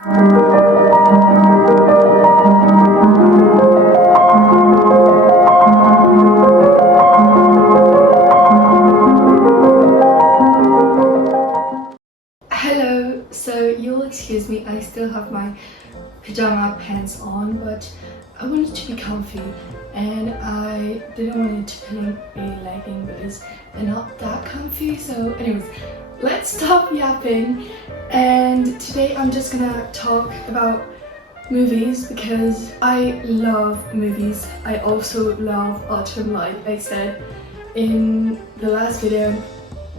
Hello, so you'll excuse me, I still have my pajama pants on, but I wanted to be comfy and I didn't want it to kind of be lagging because they're not that comfy. So anyways, let's stop yapping, and today I'm just gonna talk about movies because I love movies. I also love autumn, like I said in the last video,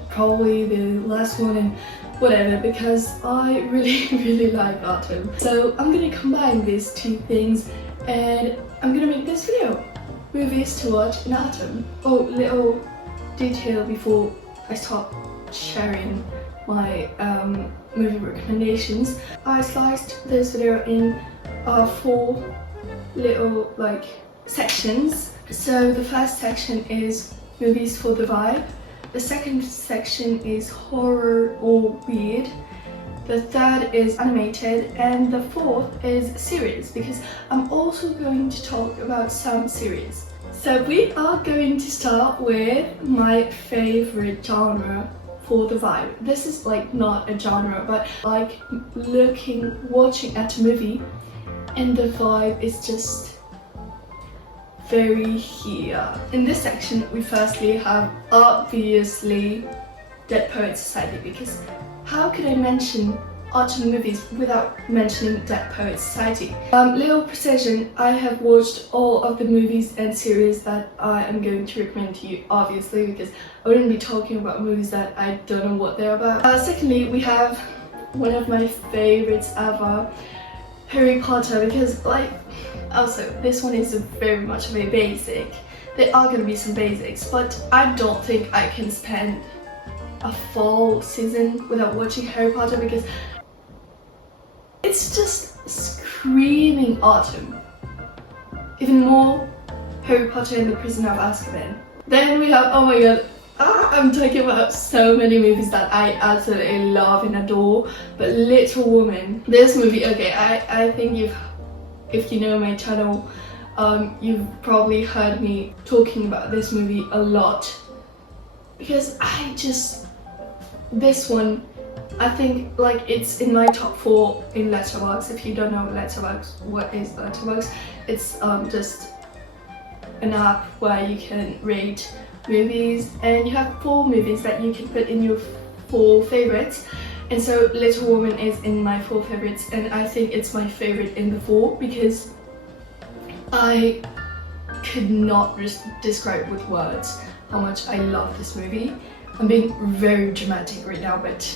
probably the last one, and whatever, because I really like autumn. So I'm gonna combine these two things and I'm gonna make this video, movies to watch in autumn. Oh, little detail before I start sharing my movie recommendations. I sliced this video in 4 little sections. So the first section is movies for the vibe. The second section is horror or weird. The third is animated, and the fourth is series, because I'm also going to talk about some series. So we are going to start with my favorite genre for the vibe. This is not a genre, but watching at a movie and the vibe is just very here. In this section, we firstly have obviously ∞ Society, because how could I mention autumn movies without mentioning ∞ Society? Little precision, I have watched all of the movies and series that I am going to recommend to you, obviously, because I wouldn't be talking about movies that I don't know what they're about. Secondly, we have one of my favorites ever, Harry Potter, because also this one is very much of a basic. There are going to be some basics, but I don't think I can spend a full season without watching Harry Potter, because it's just screaming autumn. Even more Harry Potter and the Prisoner of Azkaban. Then we have, oh my god, I'm talking about so many movies that I absolutely love and adore, but Little Women, this movie, okay, I think if you know my channel, you've probably heard me talking about this movie a lot, because this one, I think it's in my top 4 in ⴕ. If you don't know ⴕ, what is ⴕ? It's just an app where you can rate movies, and you have 4 movies that you can put in your 4 favorites. And so Little Woman is in my 4 favorites, and I think it's my favorite in the 4 because I could not describe with words how much I love this movie. I'm being very dramatic right now, but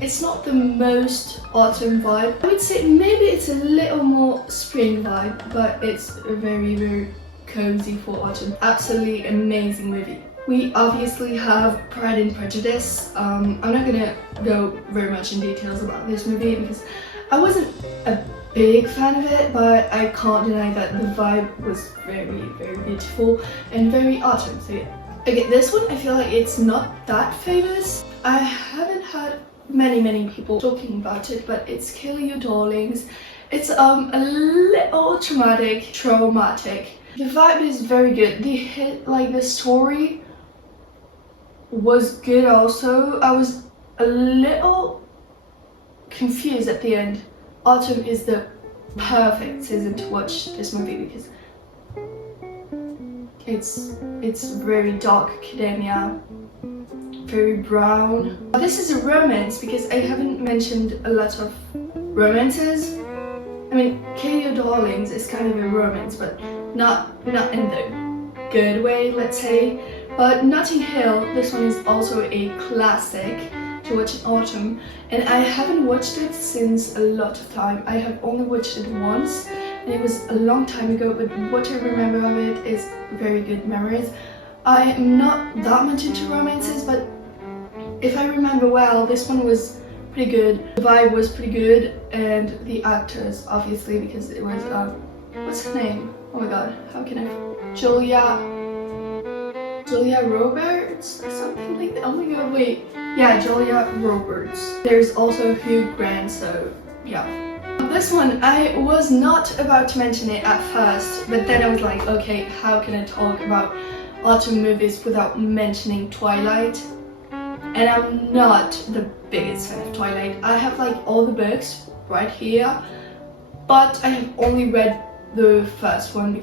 it's not the most autumn vibe. I would say maybe it's a little more spring vibe, but it's very cozy for autumn. Absolutely amazing movie. We obviously have Pride and Prejudice. I'm not gonna go very much in details about this movie because I wasn't a big fan of it, but I can't deny that the vibe was very beautiful and very autumn. So yeah. Okay, this one I feel like it's not that famous. I haven't heard many people talking about it, but it's Kill Your Darlings. It's a little traumatic. The vibe is very good. The story was good also. I was a little confused at the end. Autumn is the perfect season to watch this movie because it's very dark academia, very brown. This is a romance because I haven't mentioned a lot of romances. I mean, Kill Your Darlings is kind of a romance, but not in the good way, let's say. But Notting Hill, this one is also a classic to watch in autumn, and I haven't watched it since a lot of time. I have only watched it once, and it was a long time ago, but what I remember of it is very good memories. I am not that much into romances, but if I remember well, this one was pretty good. The vibe was pretty good, and the actors, obviously, because it was, what's her name? Oh my god, how can I? Julia Roberts or something like that. Oh my god, wait. Yeah, Julia Roberts. There's also Hugh Grant, so yeah. This one, I was not about to mention it at first, but then I was like, okay, how can I talk about autumn movies without mentioning Twilight? And I'm not the biggest fan of Twilight. I have like all the books right here, but I have only read the first one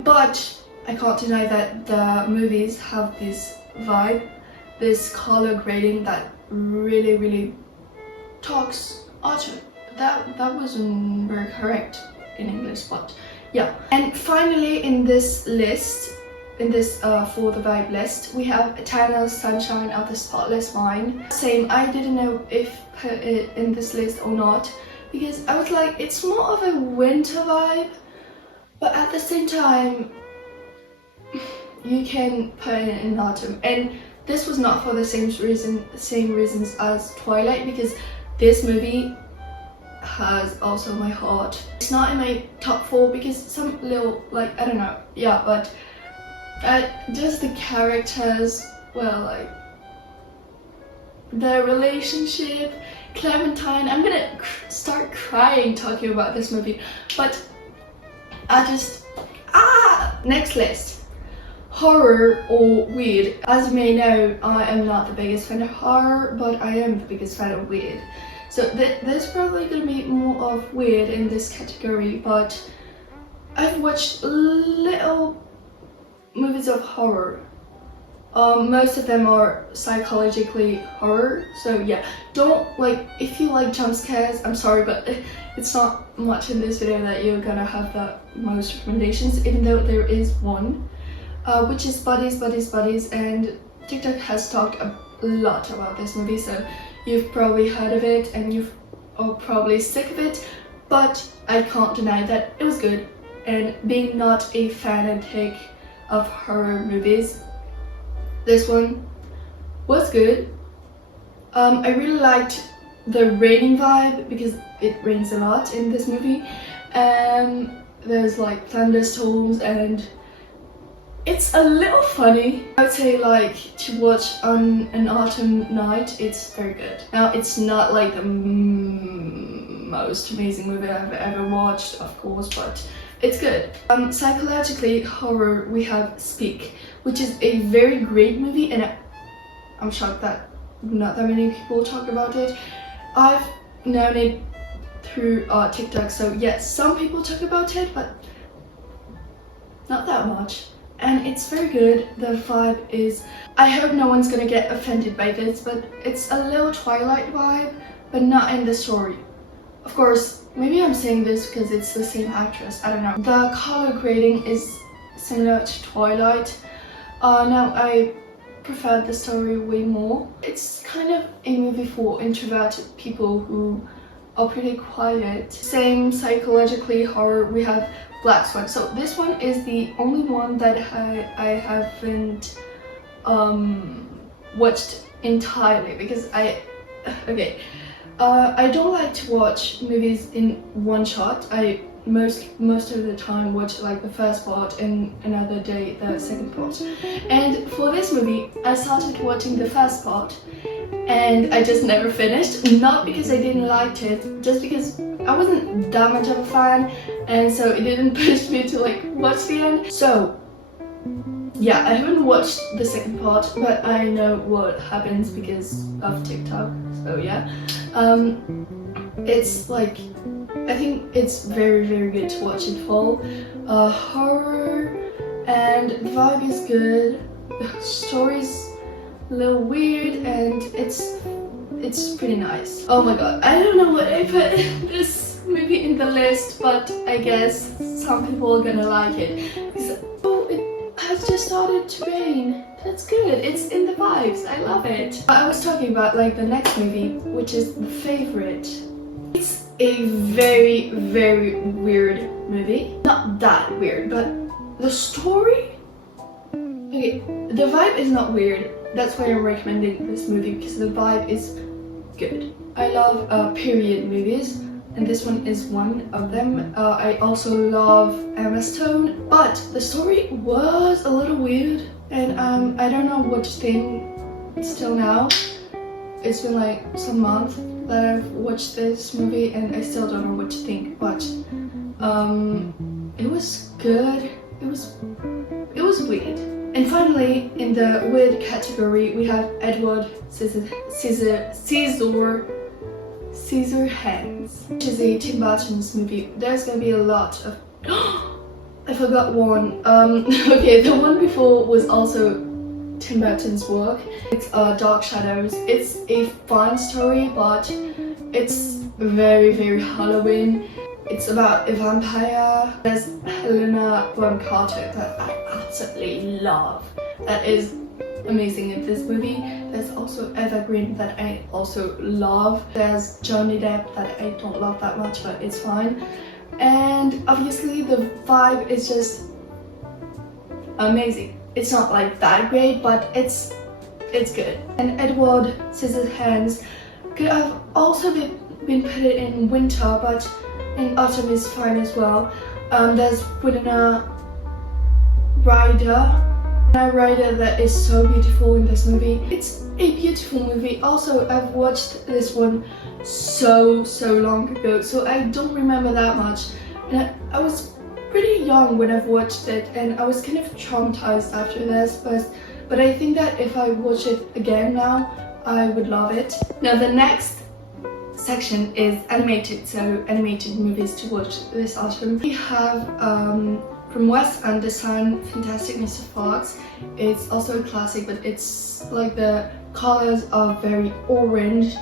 but I can't deny that the movies have this vibe, this color grading that really talks autumn. That wasn't very correct in English, but yeah. And finally in this list, for the vibe list, we have Eternal Sunshine of the Spotless Mind. Same, I didn't know if put it in this list or not, because I was like, it's more of a winter vibe, but at the same time, you can put it in autumn. And this was not for the same reasons as Twilight, because this movie has also my heart. It's not in my top 4 because some little, like, I don't know, yeah, but just the characters, well, like, their relationship, Clementine, I'm gonna start crying talking about this movie, but next list. Horror or weird. As you may know, I am not the biggest fan of horror, but I am the biggest fan of weird. So there's probably gonna be more of weird in this category, but I've watched little movies of horror. Most of them are psychologically horror, so yeah, don't like, if you like jump scares, I'm sorry, but it's not much in this video that you're gonna have the most recommendations, even though there is one, which is Buddies, and TikTok has talked a lot about this movie, so you've probably heard of it and you're probably sick of it, but I can't deny that it was good. And being not a fanatic of horror movies, this one was good. I really liked the raining vibe because it rains a lot in this movie. There's like thunderstorms and it's a little funny. I would say like to watch on an autumn night, it's very good. Now it's not like the most amazing movie I've ever watched, of course, but it's good. Psychologically horror, we have Speak, which is a very great movie, and I'm shocked that not that many people talk about it. I've known it through TikTok, so yes, some people talk about it, but not that much. And it's very good. The vibe is, I hope no one's gonna get offended by this, but it's a little Twilight vibe, but not in the story. Of course, maybe I'm saying this because it's the same actress, I don't know. The color grading is similar to Twilight. Now I prefer the story way more. It's kind of a movie for introverted people who are pretty quiet. Same psychologically horror, we have Black Swan. So this one is the only one that I haven't watched entirely because I don't like to watch movies in one shot. I most of the time watch like the first part and another day the second part. And for this movie, I started watching the first part and I just never finished. Not because I didn't like it, just because I wasn't that much of a fan, and so it didn't push me to like watch the end. So yeah, I haven't watched the second part, but I know what happens because of TikTok. So yeah, it's like, I think it's very good to watch it full. Horror and the vibe is good. The story's a little weird and it's pretty nice. Oh my god, I don't know what I put this movie in the list, but I guess some people are gonna like it. Oh, it has just started to rain. That's good, it's in the vibes, I love it. I was talking about like the next movie, which is The Favorite. It's a very weird movie. Not that weird, but the story? Okay, the vibe is not weird. That's why I'm recommending this movie, because the vibe is good. I love period movies, and this one is one of them. I also love Emma Stone, but the story was a little weird, and I don't know what to think still now. It's been like some months, that I've watched this movie and I still don't know what to think, but it was good. It was weird. And finally, in the weird category, we have ᴗᵱᵉ, which is a Tim Burton's movie. There's gonna be a lot of I forgot one. Okay, the one before was also Tim Burton's work. It's Dark Shadows. It's a fun story, but it's very, very Halloween. It's about a vampire. There's Helena Bonham Carter that I absolutely love. That is amazing in this movie. There's also Eva Green that I also love. There's Johnny Depp that I don't love that much, but it's fine. And obviously the vibe is just amazing. It's not like that great, but it's good. And ᴗᵉᵒ could have also been put in winter, but in autumn is fine as well. There's Winona Ryder that is so beautiful in this movie. It's a beautiful movie. Also, I've watched this one so long ago, so I don't remember that much. And I was pretty young when I've watched it, and I was kind of traumatized after this, but I think that if I watch it again now, I would love it. Now the next section is animated, so animated movies to watch this autumn. We have from Wes Anderson, Fantastic Mr. Fox. It's also a classic, but it's like the colors are very orange,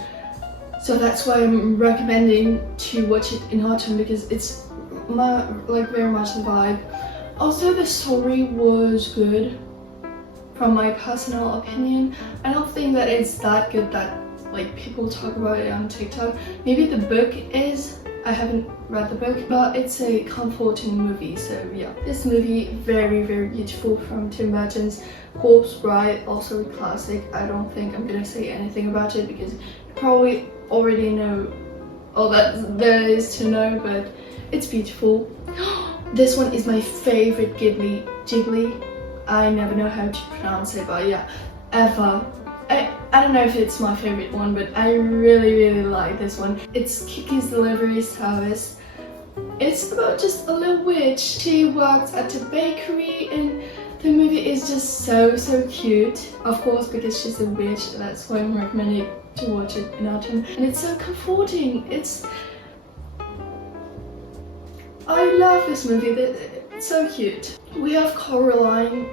so that's why I'm recommending to watch it in autumn, because it's like very much the vibe. Also, the story was good from my personal opinion. I don't think that it's that good that like people talk about it on TikTok. Maybe the book is. I haven't read the book, but it's a comforting movie, so yeah. This movie, very, very beautiful, from Tim Burton's Corpse Bride, also a classic. I don't think I'm gonna say anything about it because you probably already know all that there is to know, but it's beautiful. This one is my favorite Ghibli. I never know how to pronounce it, but yeah, ever. I don't know if it's my favorite one, but I really like this one. It's Kiki's Delivery Service. It's about just a little witch. She works at a bakery, and the movie is just so cute. Of course, because she's a witch, that's why I'm recommending to watch it in autumn. And it's so comforting. I love this movie. It's so cute. We have Coraline.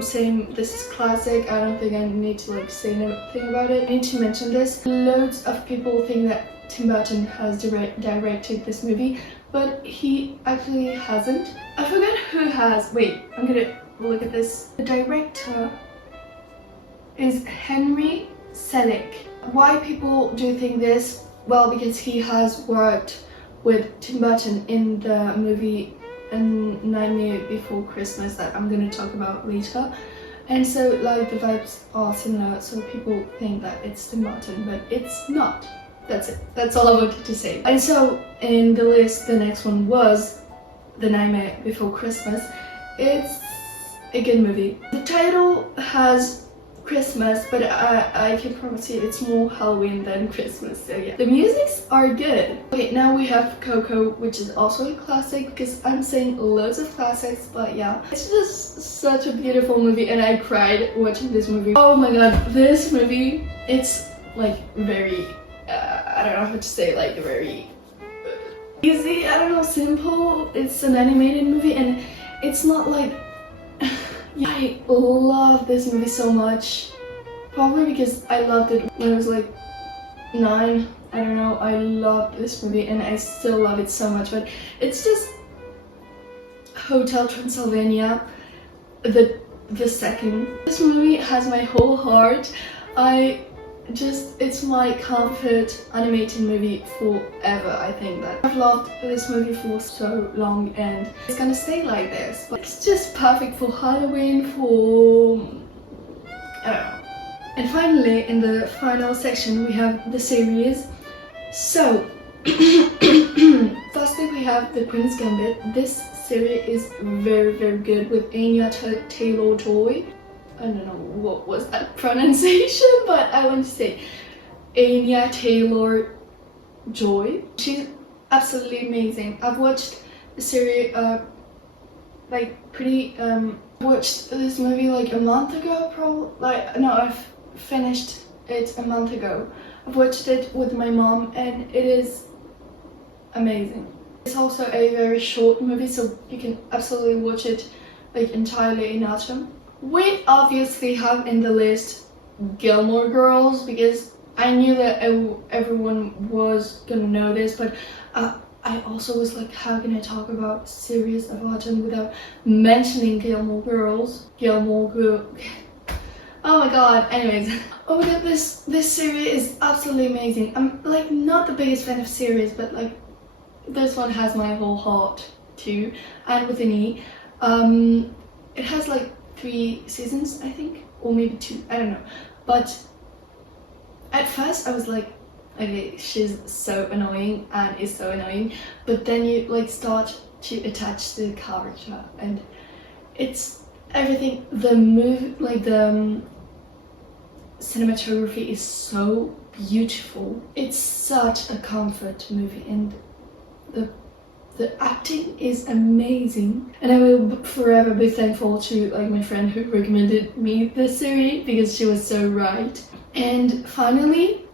Same, this is classic. I don't think I need to like say anything about it. I need to mention this. Loads of people think that Tim Burton has directed this movie, but he actually hasn't. I forgot who has. Wait, I'm gonna look at this. The director is ḥᵉᵒ. Why people do think this? Well, because he has worked with Tim Burton in the movie *Nightmare Before Christmas that I'm gonna talk about later, and so like the vibes are similar, so people think that it's Tim Burton, but it's not. That's it. That's all I wanted to say. And so in the list, the next one was *The Nightmare Before Christmas*. It's a good movie. The title has Christmas, but I can promise you it's more Halloween than Christmas, so yeah. The musics are good. Okay, now we have Coco, which is also a classic, because I'm saying loads of classics, but yeah. It's just such a beautiful movie, and I cried watching this movie. Oh my god, this movie, it's like very, I don't know how to say, like very easy, I don't know, simple. It's an animated movie, and it's not like yeah, I love this movie so much. Probably because I loved it when I was like 9. I don't know, I loved this movie and I still love it so much, but it's just Hotel Transylvania, the second. This movie has my whole heart. It's my comfort animated movie forever. I think that I've loved this movie for so long, and it's gonna stay like this. But it's just perfect for Halloween, for I don't know. And finally, in the final section, we have the series. So firstly, we have The Queen's Gambit. This series is very good with Anya Taylor-Joy. I don't know what was that pronunciation, but I want to say Anya Taylor-Joy. She's absolutely amazing. I've watched the series watched this movie like a month ago, probably. I've finished it a month ago. I've watched it with my mom and it is amazing. It's also a very short movie, so you can absolutely watch it like entirely in autumn. We obviously have in the list Gilmore Girls, because I knew that everyone was gonna know this, but I also was like, how can I talk about series of autumn without mentioning Gilmore Girls? Oh my god, anyways. Oh my god, this series is absolutely amazing. I'm like not the biggest fan of series, but like this one has my whole heart too, and with an E. It has like 3 seasons, I think, or maybe 2, I don't know. But at first I was like, okay, she's so annoying and is so annoying, but then you like start to attach to the character and it's everything. The movie, like the cinematography is so beautiful. It's such a comfort movie and the acting is amazing, and I will forever be thankful to like my friend who recommended me this series because she was so right. And finally,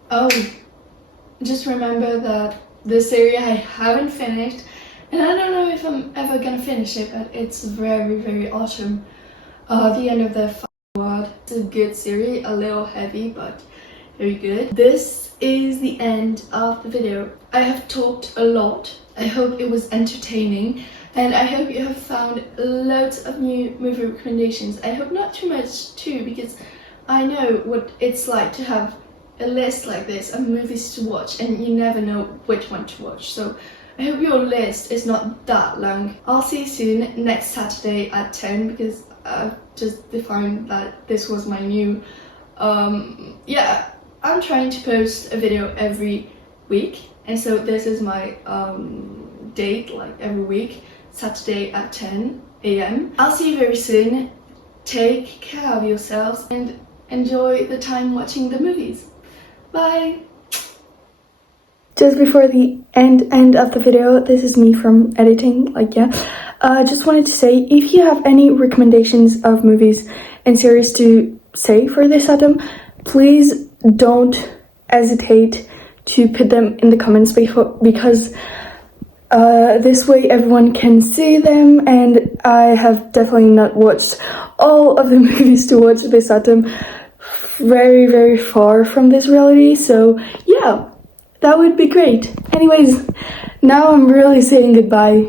just remember that this series I haven't finished, and I don't know if I'm ever gonna finish it, but it's very, very awesome. The End of the World. It's a good series, a little heavy, but very good. This is the end of the video. I have talked a lot. I hope it was entertaining, and I hope you have found loads of new movie recommendations. I hope not too much too, because I know what it's like to have a list like this of movies to watch and you never know which one to watch. So I hope your list is not that long. I'll see you soon next Saturday at 10, because I've just defined that this was my new I'm trying to post a video every week, and so this is my date, like every week, Saturday at 10 a.m. I'll see you very soon. Take care of yourselves and enjoy the time watching the movies. Bye! Just before the end of the video, this is me from editing, just wanted to say, if you have any recommendations of movies and series to say for this autumn, please don't hesitate to put them in the comments, because this way everyone can see them, and I have definitely not watched all of the movies to watch this autumn. Very, very far from this reality, so yeah, that would be great. Anyways, now I'm really saying goodbye.